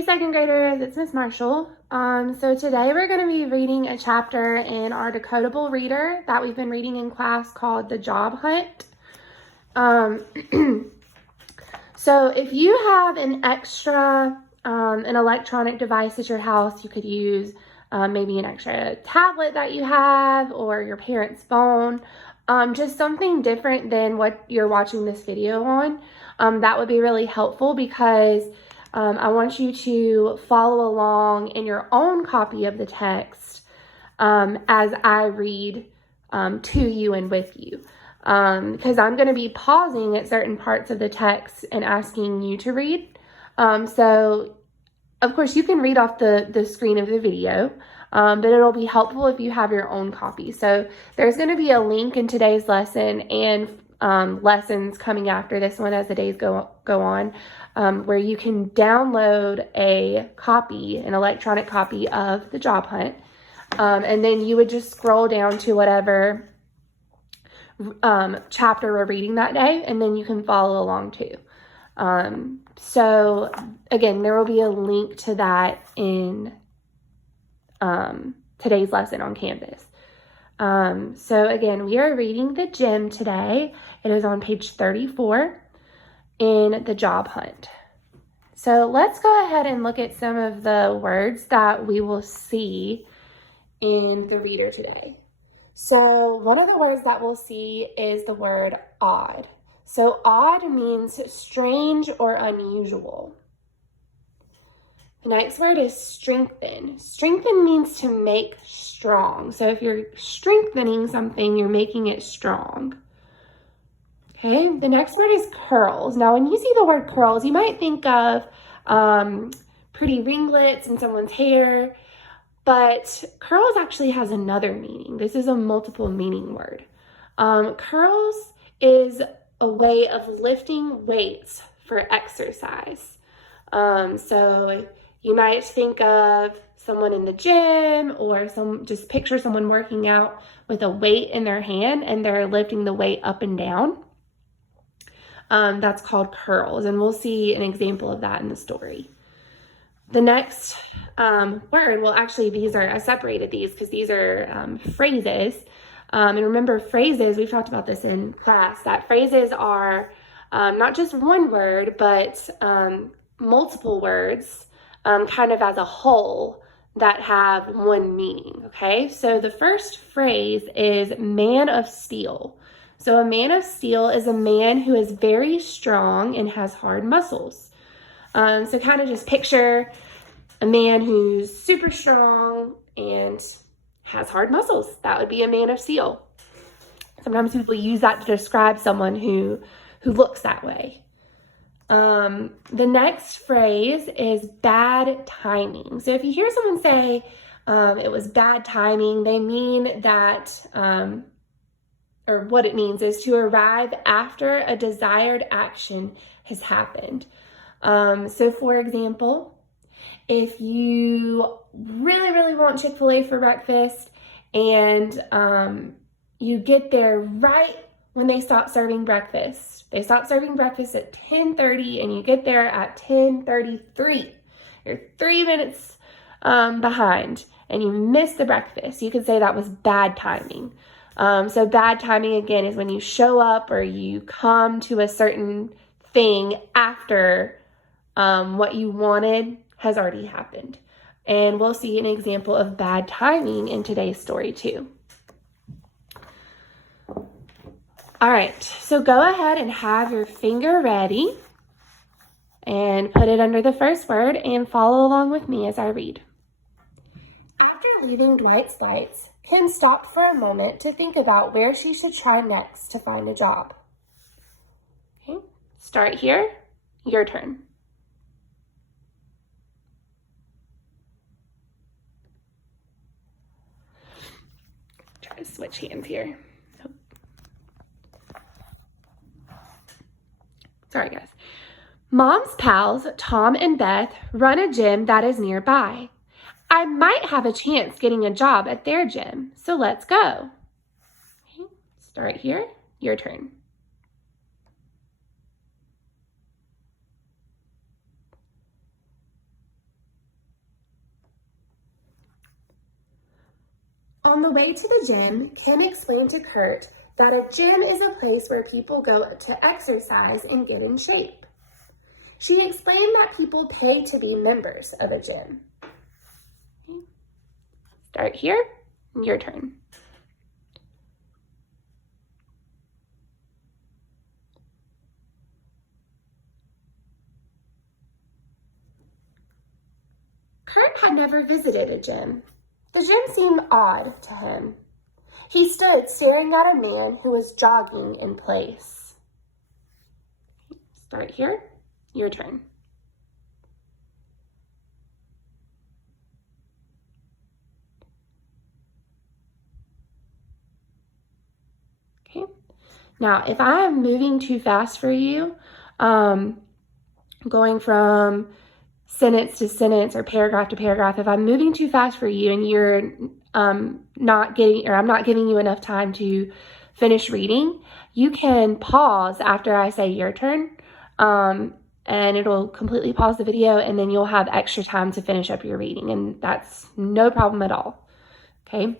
Hey second graders, it's Miss Marshall. So today we're going to be reading a chapter in our decodable reader that we've been reading in class called The Job Hunt. So if you have an extra, an electronic device at your house, you could use maybe an extra tablet that you have or your parent's phone, just something different than what you're watching this video on. That would be really helpful because I want you to follow along in your own copy of the text as I read to you and with you. Because I'm going to be pausing at certain parts of the text and asking you to read. So, of course, you can read off the screen of the video, but it'll be helpful if you have your own copy. So there's going to be a link in today's lesson and lessons coming after this one as the days go on, where you can download a copy, an electronic copy of The Job Hunt, and then you would just scroll down to whatever chapter we're reading that day, and then you can follow along too. So again, there will be a link to that in today's lesson on Canvas. So again, we are reading The Gym today. It is on page 34 in The Job Hunt. So let's go ahead and look at some of the words that we will see in the reader today. So one of the words that we'll see is the word odd. So odd means strange or unusual. The next word is strengthen. Strengthen means to make strong. So if you're strengthening something, you're making it strong. Okay, the next word is curls. Now, when you see the word curls, you might think of pretty ringlets in someone's hair, but curls actually has another meaning. This is a multiple meaning word. Curls is a way of lifting weights for exercise. So you might think of someone in the gym or just picture someone working out with a weight in their hand and they're lifting the weight up and down. That's called curls, and we'll see an example of that in the story. The next word, well, actually, I separated these because these are phrases. And remember, phrases, we've talked about this in class, that phrases are not just one word, but multiple words kind of as a whole that have one meaning, okay? So the first phrase is man of steel. So a man of steel is a man who is very strong and has hard muscles. So kind of just picture a man who's super strong and has hard muscles. That would be a man of steel. Sometimes people use that to describe someone who looks that way. The next phrase is bad timing. So if you hear someone say it was bad timing, they mean that, or what it means is to arrive after a desired action has happened. So for example, if you really, really want Chick-fil-A for breakfast and you get there right when they stop serving breakfast. They stop serving breakfast at 10:30 and you get there at 10:33. You're 3 minutes behind and you miss the breakfast. You could say that was bad timing. So bad timing, again, is when you show up or you come to a certain thing after what you wanted has already happened. And we'll see an example of bad timing in today's story too. All right, so go ahead and have your finger ready and put it under the first word and follow along with me as I read. After leaving Dwight's lights, Kim stopped for a moment to think about where she should try next to find a job. Okay, start here, your turn. Try to switch hands here. Sorry, guys. Mom's pals, Tom and Beth, run a gym that is nearby. I might have a chance getting a job at their gym, so let's go. Okay, start here, your turn. On the way to the gym, Kim explained to Kurt that a gym is a place where people go to exercise and get in shape. She explained that people pay to be members of a gym. Start here, your turn. Kurt had never visited a gym. The gym seemed odd to him. He stood staring at a man who was jogging in place. Start here, your turn. Okay. Now, if I am moving too fast for you, going from sentence to sentence or paragraph to paragraph, if I'm moving too fast for you and you're I'm not giving you enough time to finish reading, you can pause after I say your turn, and it'll completely pause the video, and then you'll have extra time to finish up your reading, and that's no problem at all. Okay.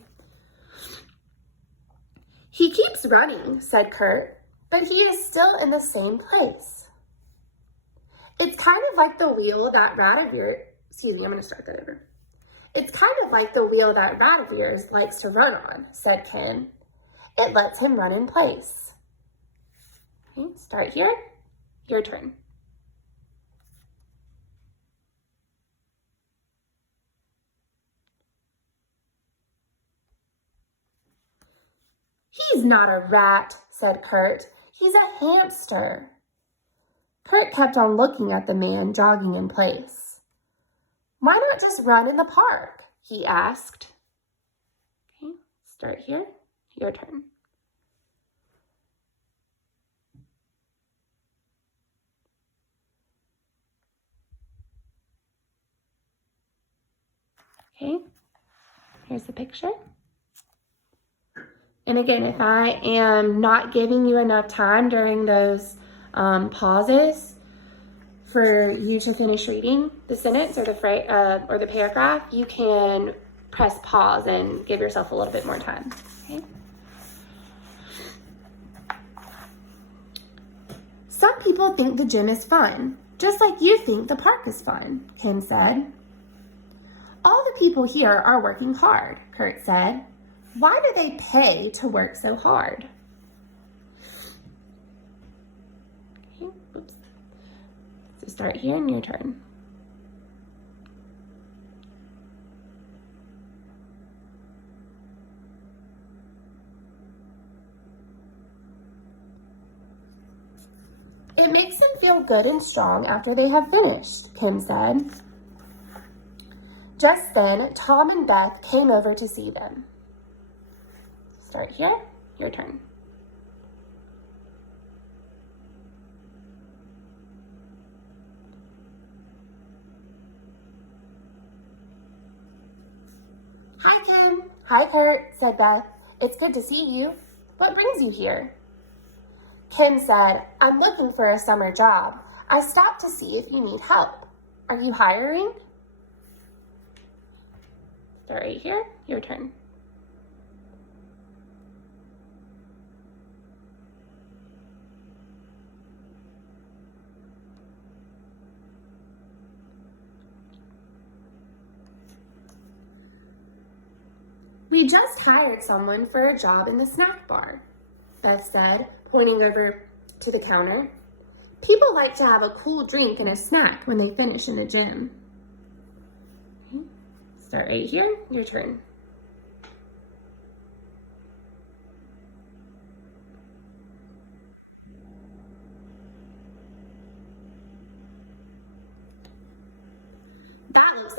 He keeps running, said Kurt, but he is still in the same place. It's kind of like the wheel that rat of yours, I'm going to start that over. It's kind of like the wheel that rat of yours likes to run on, said Kim. It lets him run in place. Okay, start here, your turn. He's not a rat, said Kurt. He's a hamster. Kurt kept on looking at the man jogging in place. Why not just run in the park? He asked. Okay, start here, your turn. Okay, here's the picture. And again, if I am not giving you enough time during those pauses for you to finish reading the sentence or the paragraph, you can press pause and give yourself a little bit more time. Okay. Some people think the gym is fun, just like you think the park is fun, Kim said. All the people here are working hard, Kurt said. Why do they pay to work so hard? Okay, oops. So start here and your turn. It makes them feel good and strong after they have finished, Kim said. Just then, Tom and Beth came over to see them. Start here, your turn. Hi, Kim. Hi, Kurt, said Beth. It's good to see you. What brings you here? Kim said, I'm looking for a summer job. I stopped to see if you need help. Are you hiring? Start right here, your turn. We just hired someone for a job in the snack bar, Beth said, pointing over to the counter. People like to have a cool drink and a snack when they finish in the gym. Okay. Start right here, your turn. That looks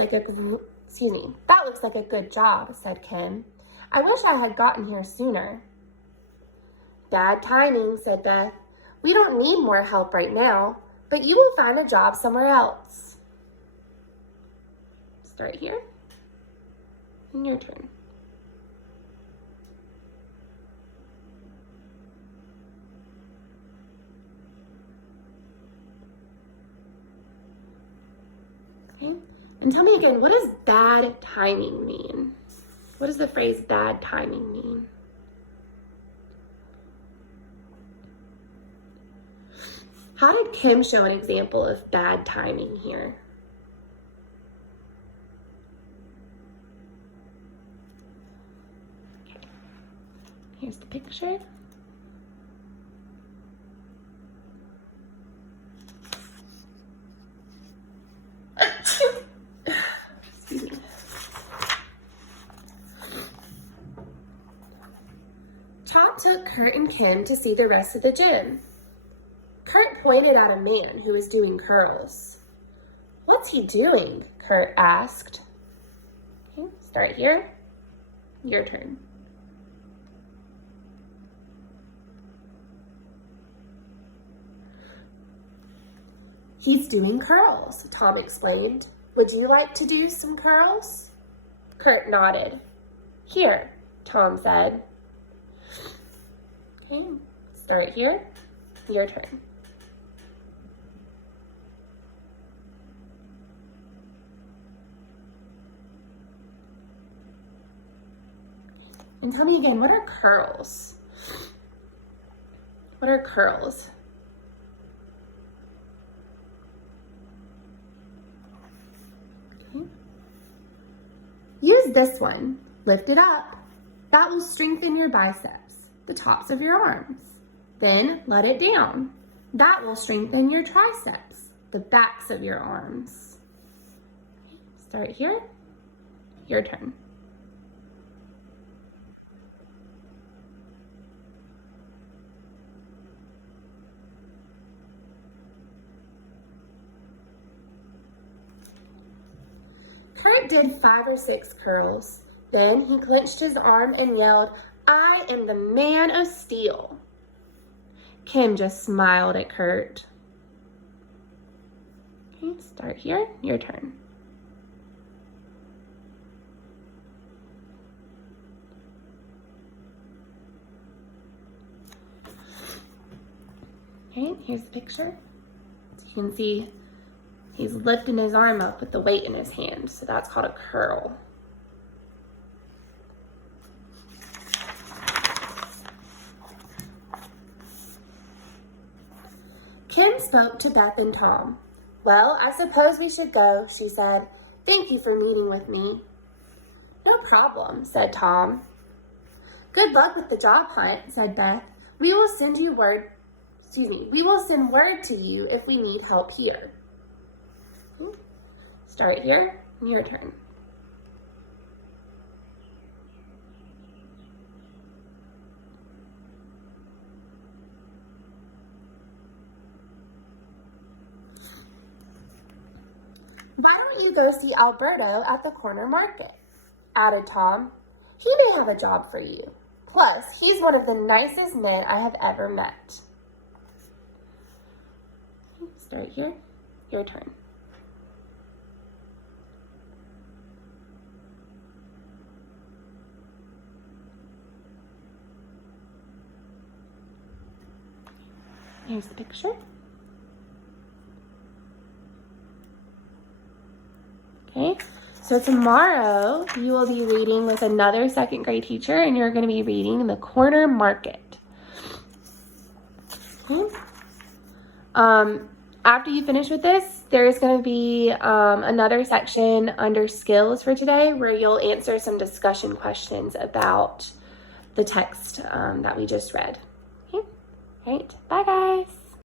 like a good job, said Kim. I wish I had gotten here sooner. Bad timing, said Beth. We don't need more help right now, but you will find a job somewhere else. Start here, and your turn. Okay, and tell me again, what does bad timing mean? What does the phrase bad timing mean? How did Kim show an example of bad timing here? Okay. Here's the picture. Excuse me. Tom took Kurt and Kim to see the rest of the gym. Kurt pointed at a man who was doing curls. "What's he doing?" Kurt asked. Okay, start here. Your turn. "He's doing curls," Tom explained. "Would you like to do some curls?" Kurt nodded. "Here," Tom said. Okay, start here. Your turn. And tell me again, what are curls? What are curls? Okay. Use this one. Lift it up. That will strengthen your biceps, the tops of your arms. Then let it down. That will strengthen your triceps, the backs of your arms. Okay. Start here. Your turn. Kurt did 5 or 6 curls. Then he clenched his arm and yelled, "I am the man of steel." Kim just smiled at Kurt. Okay, start here. Your turn. Okay, here's the picture. So you can see he's lifting his arm up with the weight in his hand, so that's called a curl. Kim spoke to Beth and Tom. "Well, I suppose we should go," she said. "Thank you for meeting with me." "No problem," said Tom. "Good luck with the job hunt," said Beth. We will send word to you if we need help here." Start here, your turn. "Why don't you go see Alberto at the corner market?" added Tom. "He may have a job for you. Plus, he's one of the nicest men I have ever met." Start here, your turn. Here's the picture. Okay, so tomorrow you will be reading with another second grade teacher, and you're going to be reading The Corner Market. Okay. After you finish with this, there's going to be another section under skills for today where you'll answer some discussion questions about the text that we just read. Okay, all right, bye guys.